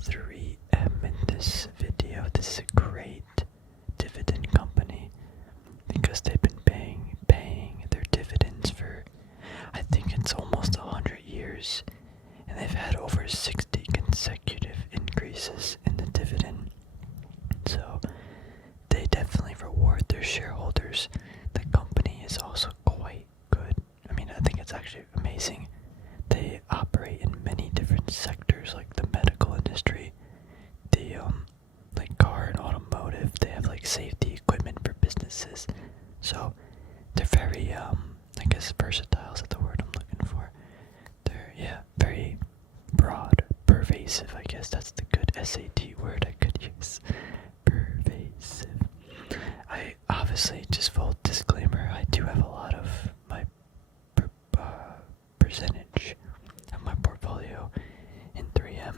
3M in this video. This is a great dividend company because they've been paying their dividends for, I think it's almost 100 years, and they've had over 60 consecutive increases in the dividend. So they definitely reward their shareholders. The company is also quite good. I mean, I think it's actually amazing. They operate in many different sectors, like the medical industry, the like car and automotive. They have like safety equipment for businesses. So they're very I guess versatile is the word I'm looking for. They're very broad, pervasive. I guess that's the good SAT word I could use. Pervasive. I obviously, just full disclaimer, I do have a lot of my percentage of my portfolio in 3M.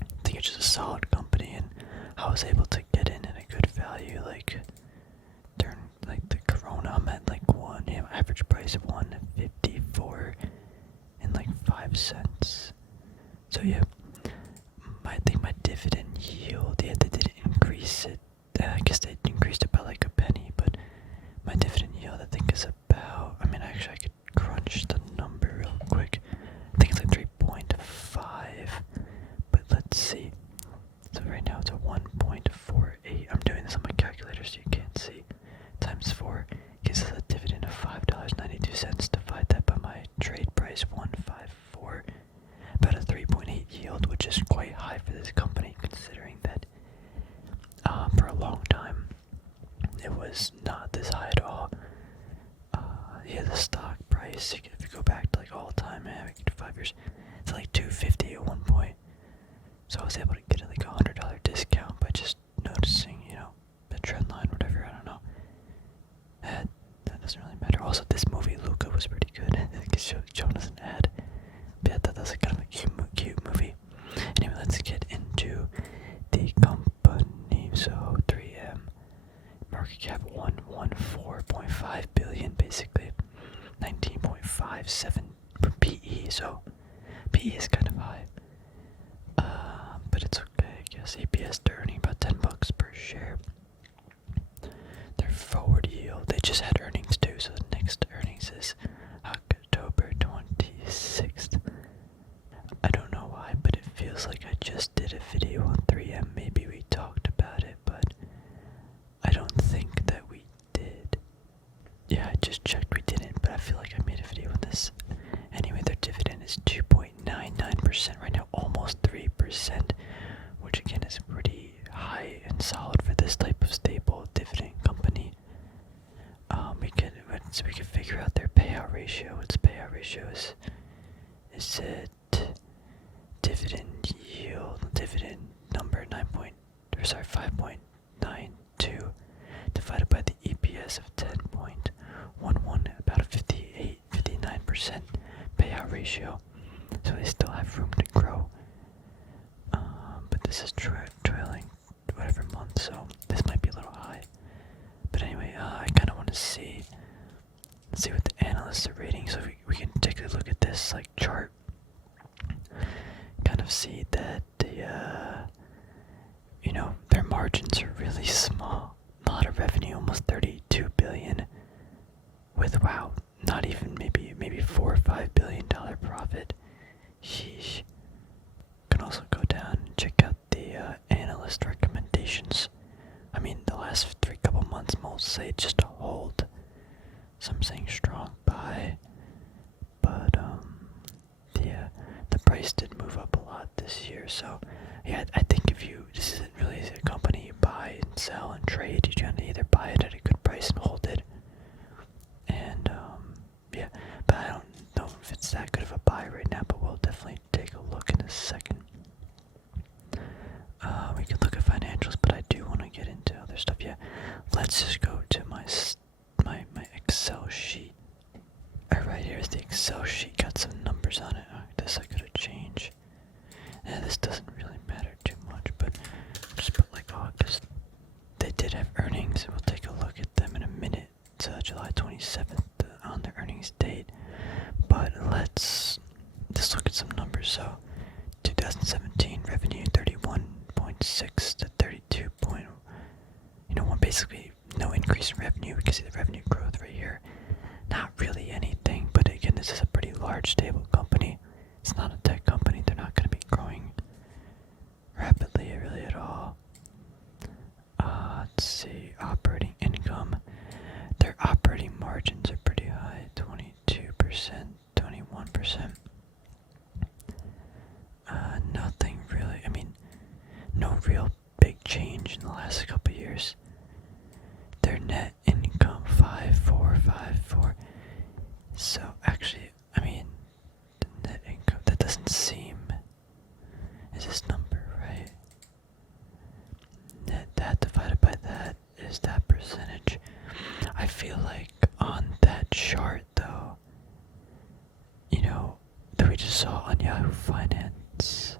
I think it's just a solid company, and I was able to get in at a good value. Like during like the Corona, I'm at like average price of 154 and like 5 cents. So yeah, I think my dividend yield, they did increase it. I guess they increased it by like a penny, but my dividend yield, I think, is about, I mean, actually I could crunch the number real quick. I think it's like 3.5, but let's see. So right now it's a 1.48. I'm doing this on my calculator so you can't see. Times 4 gives us a dividend of $5.92. Divide that by my trade price, 154. About a 3.8 yield, which is quite high for this company, considering that for a long time it was not this high at all. The stock price, if you go back to like all time, we could do 5 years, it's like $250 at one point. So I was able to get like $100 discount by just noticing, the trend line, whatever. I don't know. That doesn't really matter. Also, this movie Luca was pretty good. I think it's shown as an ad. But yeah, that was like kind of a cute movie. Anyway, let's get into the company. So 3M, market cap 114.5 billion, basically 19.57 for PE. So PE is kind of high, but it's okay, I guess. EPS, they're earning about $10 per share. Their forward yield, they just had earnings too, so the next earnings is October 26th. I don't know why, but it feels like I just did a video on 3M. Maybe we talked about it, but I don't think that we did. Yeah, I just checked, we didn't, but I feel like I made a video on this. Anyway, their dividend is 2.99% right now, almost 3%, which again is pretty high and solid for this type of stable dividend company. We could figure out their payout ratio. Its payout ratio is it dividend yield, dividend number 5.92 divided by the EPS of 10.11, about a 59% payout ratio. So they still have room to grow. But this is trailing whatever month, so this might be a little high. But anyway, I kind of want to see what the analysts are rating. So we can take a look at this like chart. Kind of see that their margins are really small. A lot of revenue, almost 32 billion, with not even maybe $4 or $5 billion profit. Sheesh. Can also go down and check out the analyst recommendations. I mean, the last couple months, most say just to hold. Some saying strong buy, but yeah, the price did move up a lot this year. So yeah, I think this isn't really a company you buy and sell and trade. You try to either buy it at a good price and hold it, and yeah, but I don't know if it's that good of a buy right now. But we'll definitely take a look in a second. We can look at financials, but I do want to get into other stuff. Yeah, let's just go to my Excel sheet. Right here's the Excel sheet. Got some numbers on it. This I gotta change. Yeah, this doesn't really matter too much, but just put like August. They did have earnings. We'll take a look at them in a minute. It's July 27th on the earnings date. But let's just look at some numbers. So 2017 revenue 31 can see the revenue growth right here. Not really anything, but again, this is a pretty large, stable company. It's not a tech company. They're not going to be growing rapidly, really, at all. Let's see, operating income. Their operating margins are pretty high, 22%, 21%. Nothing really, no real big change in the last couple of years. Their net income, 5,454. So actually, the net income, that doesn't seem, is this number right? Net, that divided by that is that percentage. I feel like on that chart though, that we just saw on Yahoo Finance,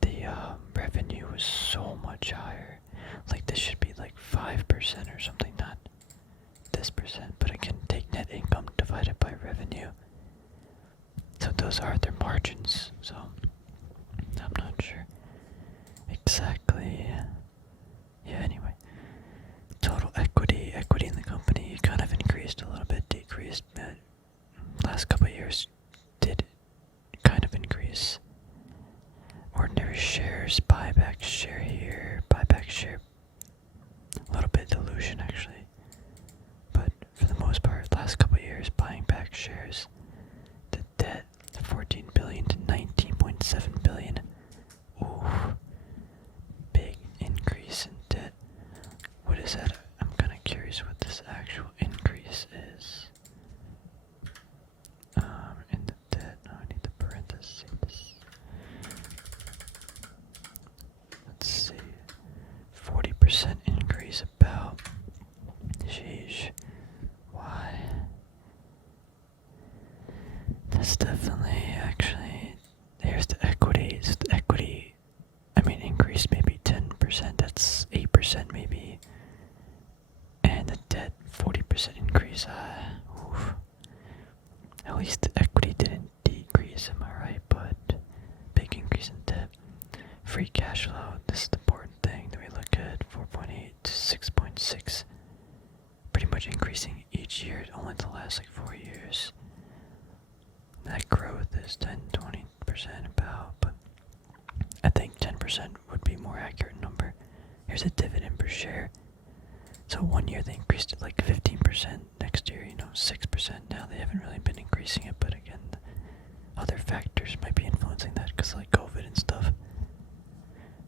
the revenue was so much higher. Like this should be like 5% or something, not this percent, but I can take net income divided by revenue. So those are their margins, so I'm not sure exactly. Yeah, anyway. Total equity in the company kind of increased a little bit, decreased, but last couple of years did kind of increase. Ordinary shares, buyback share here, buyback share, a little bit dilution actually. But for the most part, last couple of years, buying back shares. The debt, 14 billion to 19.7 billion. Ooh, big increase in debt. What is that? I'm kind of curious what this actual increase is. In the debt, no, I need the parentheses. Let's see, 40% increase about. Sheesh. Why? That's definitely actually. Here's the equity. So the equity, increased maybe 10%. That's 8% maybe. And the debt, 40% increase. Oof. At least the equity didn't decrease, am I right? But big increase in debt. Free cash flow. This is the important thing that we look at. 4.8 to 6.6. Pretty much increasing each year, only the last like 4 years. That growth is 10-20% about, but I think 10% would be more accurate number. Here's a dividend per share. So 1 year they increased it like 15%. Next year, 6%. Now they haven't really been increasing it, but again, other factors might be influencing that because like COVID and stuff.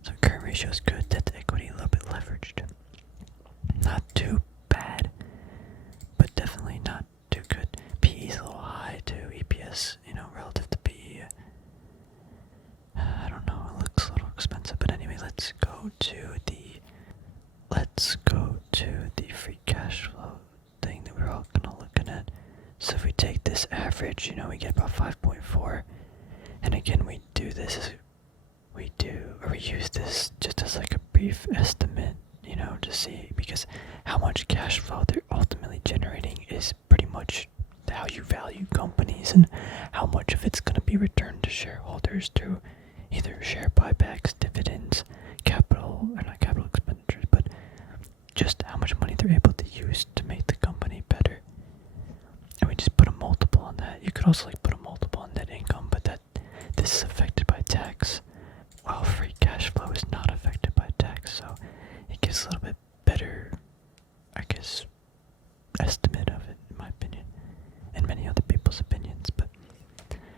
So current ratio is good. Debt to equity a little bit leveraged. Not too bad, but definitely not too good. PE is a little high too. EPS, relative to PE. I don't know. It looks a little expensive, but anyway, let's go to the free cash flow thing that we're all looking at. So if we take this average, we get about 5.4, and again we use this just as like a brief estimate, to see, because how much cash flow they're ultimately generating is pretty much how you value companies, and how much of it's going to be returned to shareholders through either share buybacks, dividends, not capital expenditures, but just how much money they're able to use to make the company better. And we just put a multiple on that. You could also put a multiple on net income, but this is affected by tax, while free cash flow is not affected by tax, so it gives a little bit better, I guess, estimate of it, in my opinion, and many other people's opinions. But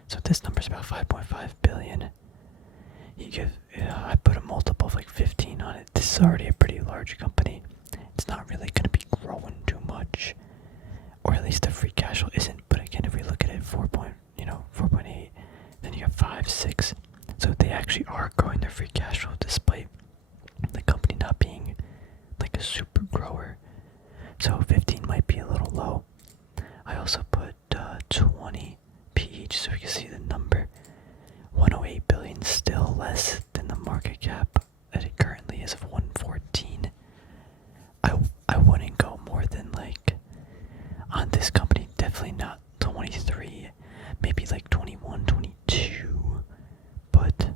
so this number is about 5.5 billion. I put a multiple of like 15 on it. This is already a pretty large company. It's not really going to be growing too much, or at least the free cash flow isn't. But again, if we look at it, 4.8, then you have 5, 6. So they actually are growing their free cash flow despite the company not being like a super grower. So 15 might be a little low. I also put 20 PE so we can see the number. 108 billion, still less than the market cap that it currently is of 114. I wouldn't go more than on this company, definitely not 23, maybe like 21, 22. But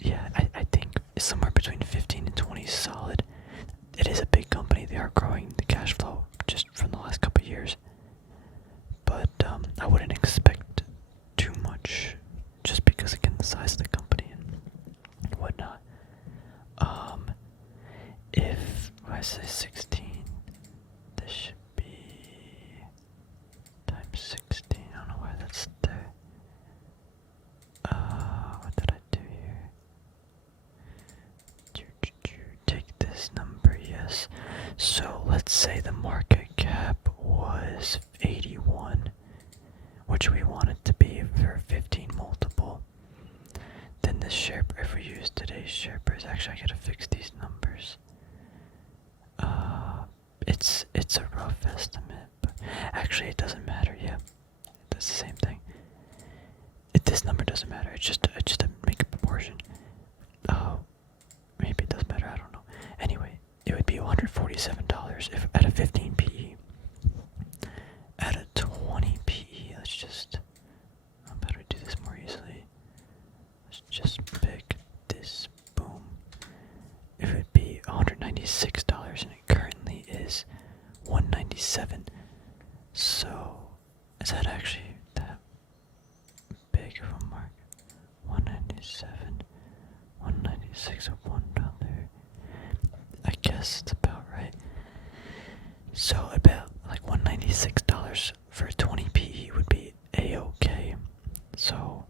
yeah, I think somewhere between 15 and 20 is solid. It is a big company. They are growing the cash flow So let's say the market cap was 81, which we want it to be for a 15 multiple. Then the share, if we use today's share price, actually I gotta fix these numbers. It's a rough estimate, but actually it doesn't matter. Yeah, that's the same thing. This number doesn't matter. It's just to make a proportion. Maybe it does matter. I don't know. Anyway, it would be $147 if at a 15 PE. At a 20 PE, let's just. How do we do this more easily? Let's just pick this. Boom. It would be $196, and it currently is $197. So, is that actually that big of a mark? 197, 196 of $1. I guess it's about right. So about like $196 for a 20 PE would be a-okay. So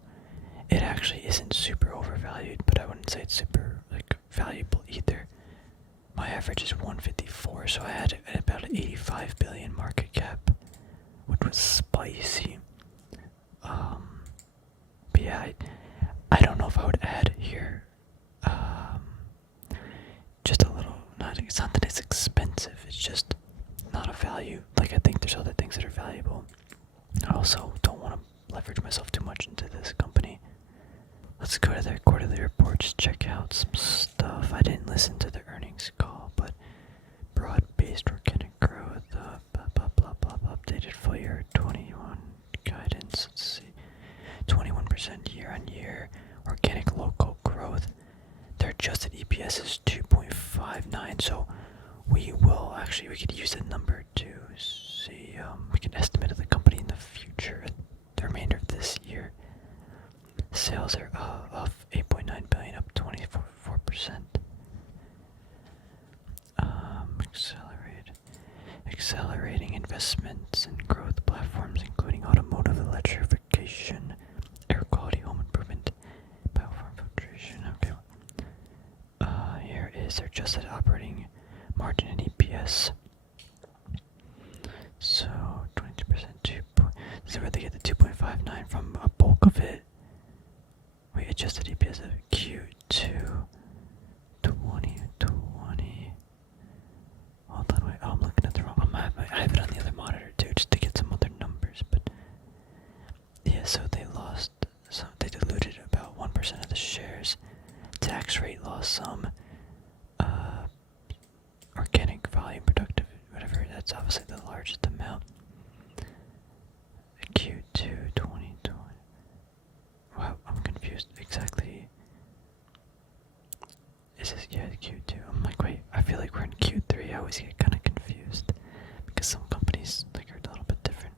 it actually isn't super overvalued, but I wouldn't say it's super like valuable either. My average is 154, so I had about an 85 billion market cap, which was spicy. But yeah, I don't know if I would add here. Just a little. It's not that it's expensive. It's just not a value. Like I think there's other things that are valuable. I also don't want to leverage myself too much into this company. Let's go to their quarterly reports, check out some stuff. I didn't listen to the earnings call, but broad-based organic growth, updated full year 21 guidance. Let's see, 21% year-on-year organic local growth. Their adjusted EPS is 2.59, so we could use that number to see, we can estimate of the company in the future, the remainder of this year. Sales are up 8.9 billion, up 24%. Accelerating investments in growth platforms, including automotive electrification, air quality, home improvement, biofarm filtration. Okay. Here is their adjusted operating margin and EPS. So 22%, this is where they get the 2.59 from. A bulk of it. We adjusted EPS of Q2 2020. Hold on, wait. Oh, I'm looking at the wrong. I have it on the other monitor too, just to get some other numbers. But yeah, so they lost. So they diluted about 1% of the shares. Tax rate lost some. Organic volume, productive, whatever. That's obviously the largest amount. Q2 2020. Wow, I'm confused. Exactly. Is this, yeah, Q2? I'm like, wait, I feel like we're in Q3. I always get kind of confused because some companies like are a little bit different.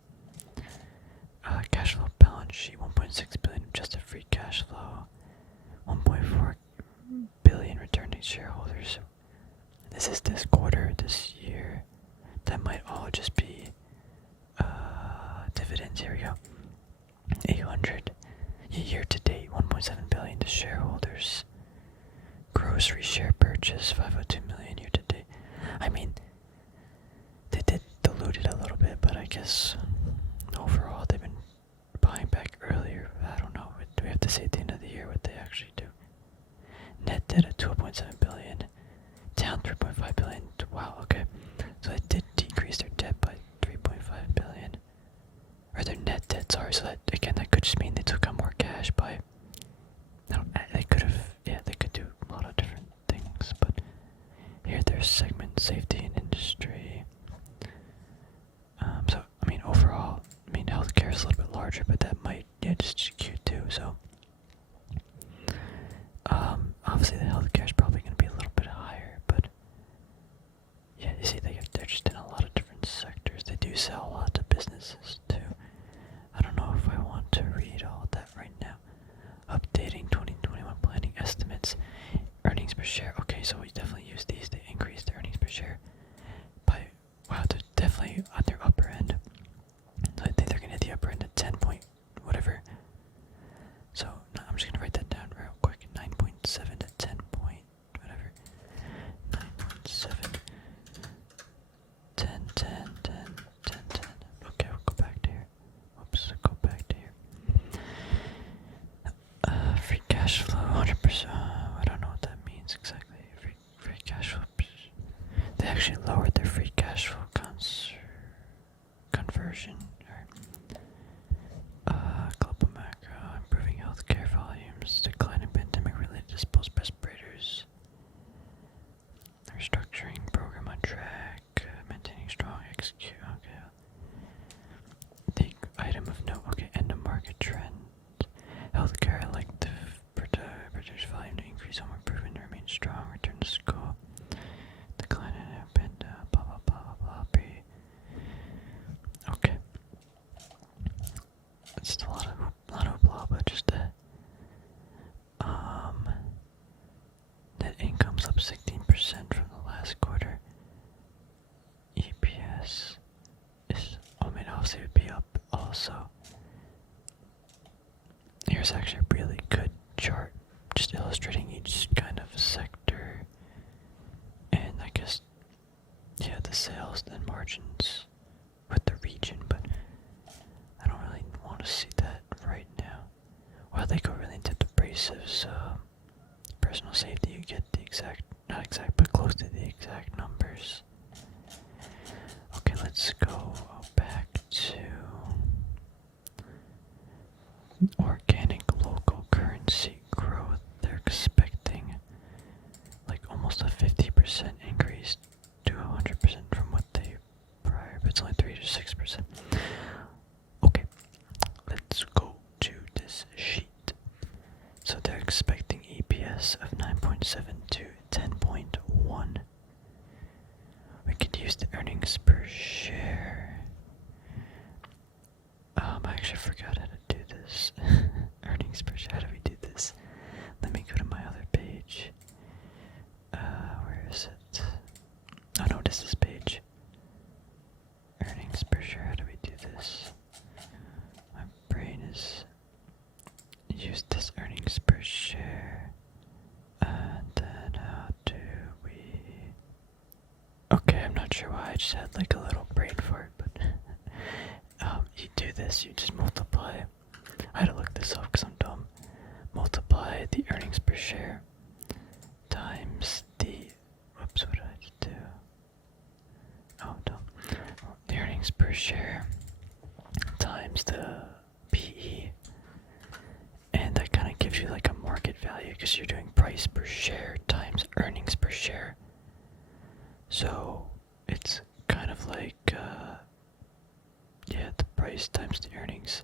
Cash flow balance sheet, 1.6 billion adjusted free cash flow, 1.4 billion returned to shareholders. This is this quarter, this year. That might all just be dividends. Here we go. 800 year to date, 1.7 billion to shareholders. Grocery share purchase, 502 million year to date. I mean, they did dilute it a little bit, but I guess overall they've been buying back earlier. I don't know. Do we have to see at the end of the year what they actually do? Net debt at 2.7 billion, down 3.5 billion. Wow, okay. So they did decrease their debt by 3.5 billion. Or their net debt, sorry. So that, again, that could just mean they took on more cash by. No, they could have, yeah, they could do a lot of different things, but here there's segment safety and industry. So, I mean, overall, I mean, healthcare is a little bit larger, but that might, yeah, just Q2, so. Obviously the healthcare is probably going to be a little bit higher, but yeah, you see, they're just in a lot of different sectors. They do sell a lot to businesses, too. I don't know if I want to read all of that right now. Updating 2021 planning estimates. Earnings per share. Okay, so we definitely use these to increase the earnings per share by, wow, they're definitely on their upper end. So I think they're going to hit the upper end at 10 point whatever. So no, I'm just going to write that down real quick. 9.7 to 10 point whatever. 9.7 cash flow, 100%. I don't know what that means exactly. Free cash flow. They actually lowered their free cash flow conversion. Global macro, improving healthcare volumes, decline in pandemic-related disposable respirators, restructuring program on track, maintaining strong execute. Okay. The item of note. Okay, end of market trend. Healthcare elective British volume to increase, home improvement to remain strong, return to school, decline in and blah blah blah blah blah. Okay. It's a lot of blah, but just net income's up 16% from the last quarter. EPS is, obviously it would be up also. Here's actually a really good chart, just illustrating each kind of sector, and I guess, yeah, the sales and margins with the region, but I don't really want to see that right now. Well, they go really into abrasives, personal safety, you get the exact, not exact, but close to the exact numbers. Okay, let's go back to organic local currency growth. They're expecting like almost a 50% increase to 100% from what they prior, but it's only 3 to 6%. Okay, let's go to this sheet. So they're expecting EPS of 9.7 to 10.1. We could use the earnings per share. I actually forgot how to do this. Earnings per share, how do we do this? Let me go to my other page. Where is it? Oh no, it is this page. Earnings per share, how do we do this? My brain is... Use this earnings per share. And then how do we... Okay, I'm not sure why I just had like a little brain fart, but you do this, you just multiply. I had to look this up because I'm dumb. Multiply the earnings per share times the... Whoops, what did I just do? Oh, dumb. The earnings per share times the PE. And that kind of gives you like a market value because you're doing price per share times earnings per share. So it's kind of like, yeah, the price times the earnings.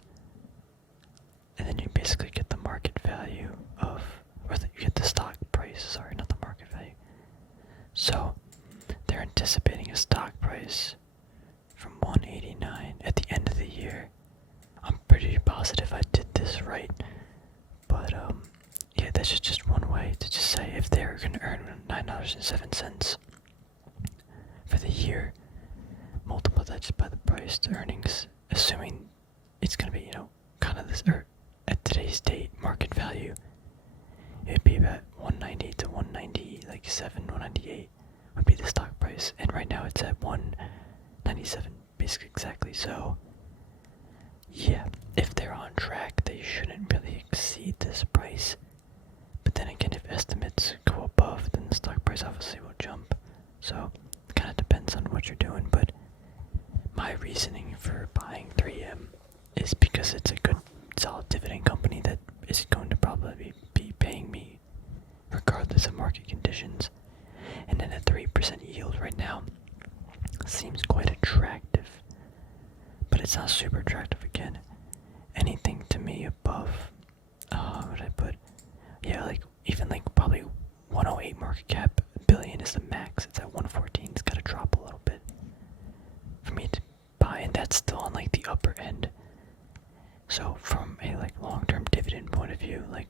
And then you basically get the market value of, you get the stock price, sorry, not the market value. So they're anticipating a stock price from 189 at the end of the year. I'm pretty positive I did this right. But, yeah, that's just one way to just say if they're going to earn $9.07 for the year, multiply that just by the price to earnings, assuming it's going to be, kind of this, or at today's date, market value, it'd be about 190 to 197, 198 would be the stock price, and right now it's at 197, basically exactly. So yeah, if they're on track, they shouldn't really exceed this price. But then again, if estimates go above, then the stock price obviously will jump. So it kind of depends on what you're doing, but my reasoning for buying 3M is because it's a good, solid dividend company that is going to probably be paying me regardless of market conditions. And then a 3% yield right now seems quite attractive. But it's not super attractive again. Anything to me above, what would I put? Yeah, like, even like probably 108 market cap, billion is the max. It's at 114, it's gotta drop a little bit for me to buy, and that's still on like the upper end. So from a like long-term dividend point of view, like,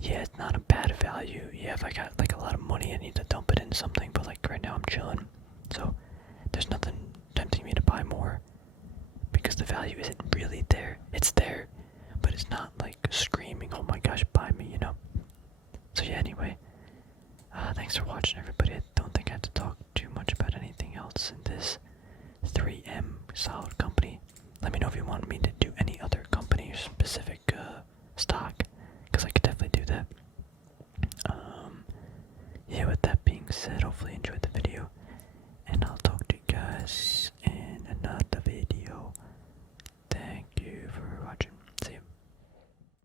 yeah, it's not a bad value. Yeah, if I got like a lot of money, I need to dump it in something, but like right now I'm chilling. So there's nothing tempting me to buy more because the value isn't really there. It's there, but it's not like screaming, oh my gosh, buy me, So yeah, anyway, thanks for watching, everybody. I don't think I have to talk too much about anything else in this 3M solid company. Let me know if you want me to do any other company specific